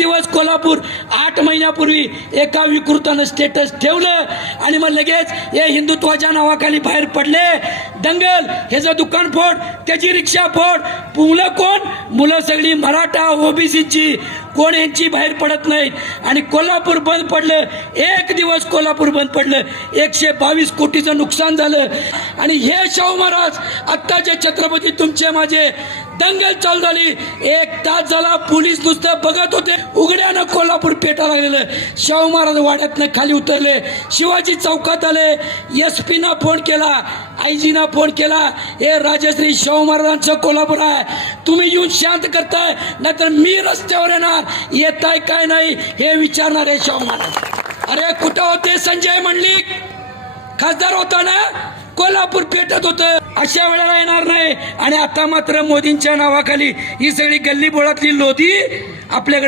दिवस कोल्हापूर 8 महिन्यापूर्वी एका विकृतानं स्टेटस ठेवलं आणि मग लगेच हे हिंदुत्वाच्या नावाखाली बाहेर पडले. दंगल, ह्याचं दुकान फोड, त्याची रिक्षा फोड. मुलं कोण? मुलं सगळी मराठा ओबीसीची, कोण यांची बाहेर पडत नाहीत आणि कोल्हापूर बंद पडलं. एक दिवस कोल्हापूर बंद पडलं, 122 कोटीचं नुकसान झालं. आणि हे शाहू महाराज आत्ताचे छत्रपती तुमचे माझे, दंगल चालू झाली, 1 तास झाला, पोलीस नुसतं बघत होते. उघड्यानं कोल्हापूर पेटा लागलेलं. शाहू महाराज वाड्यातनं खाली उतरले, शिवाजी चौकात आले. SP ना फोन केला, IG ना फोन केला, हे राजश्री शाहू महाराजांचं कोल्हापूर आहे, तुम्ही येऊन शांत करताय, नाहीतर मी रस्त्यावर येणार, येताय काय नाही हे विचारणार आहे शाहू महाराज. अरे कुठं होते संजय मंडलिक? खासदार होता ना, कोल्हापूर पेटत होतं. अशा वेळेला येणार नाही. आणि आता मात्र मोदींच्या नावाखाली ही सगळी गल्ली बोळातली लोधी आपल्याकडे